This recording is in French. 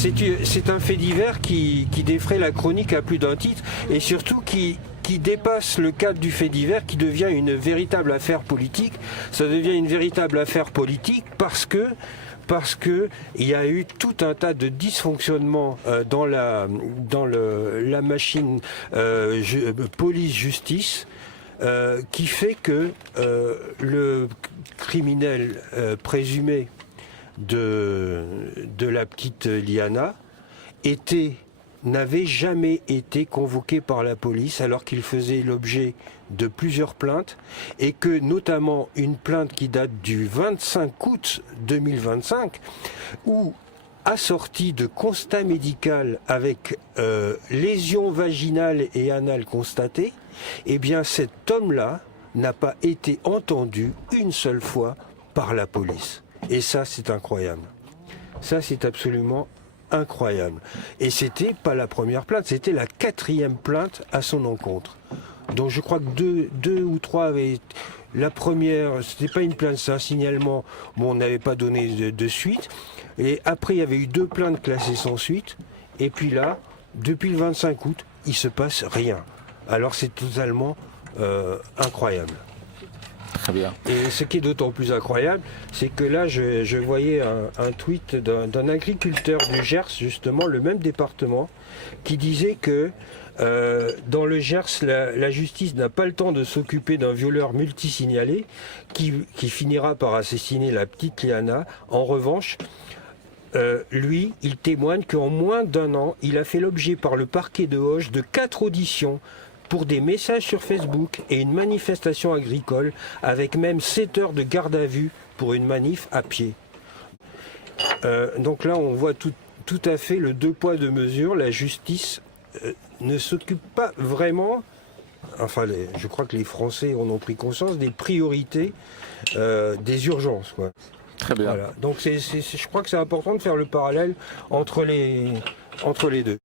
C'est un fait divers qui défraie la chronique à plus d'un titre et surtout qui dépasse le cadre du fait divers, qui devient une véritable affaire politique. Ça devient une véritable affaire politique parce que il y a eu tout un tas de dysfonctionnements dans la machine police-justice qui fait que le criminel présumé de la petite Liana n'avait jamais été convoqué par la police alors qu'il faisait l'objet de plusieurs plaintes et que notamment une plainte qui date du 25 août 2025 où assortie de constat médical avec lésions vaginales et anales constatées, eh bien cet homme-là n'a pas été entendu une seule fois par la police. Et ça, c'est incroyable. Ça, c'est absolument incroyable. Et c'était pas la première plainte, c'était la 4e plainte à son encontre. Donc je crois que deux ou trois avaient... La première, c'était pas une plainte, c'est un signalement. Bon, on n'avait pas donné de suite. Et après, il y avait eu 2 plaintes classées sans suite. Et puis là, depuis le 25 août, il se passe rien. Alors c'est totalement incroyable. Très bien. Et ce qui est d'autant plus incroyable, c'est que là, je voyais un tweet d'un agriculteur du Gers, justement, le même département, qui disait que dans le Gers, la justice n'a pas le temps de s'occuper d'un violeur multisignalé qui finira par assassiner la petite Liana. En revanche, lui, il témoigne qu'en moins d'1 an, il a fait l'objet par le parquet de Auch de 4 auditions pour des messages sur Facebook et une manifestation agricole, avec même 7 heures de garde à vue pour une manif à pied. Donc là, on voit tout à fait le 2 poids 2 mesures. La justice ne s'occupe pas vraiment, enfin je crois que les Français en ont pris conscience, des priorités des urgences, quoi. Très bien. Voilà. Donc je crois que c'est important de faire le parallèle entre les deux.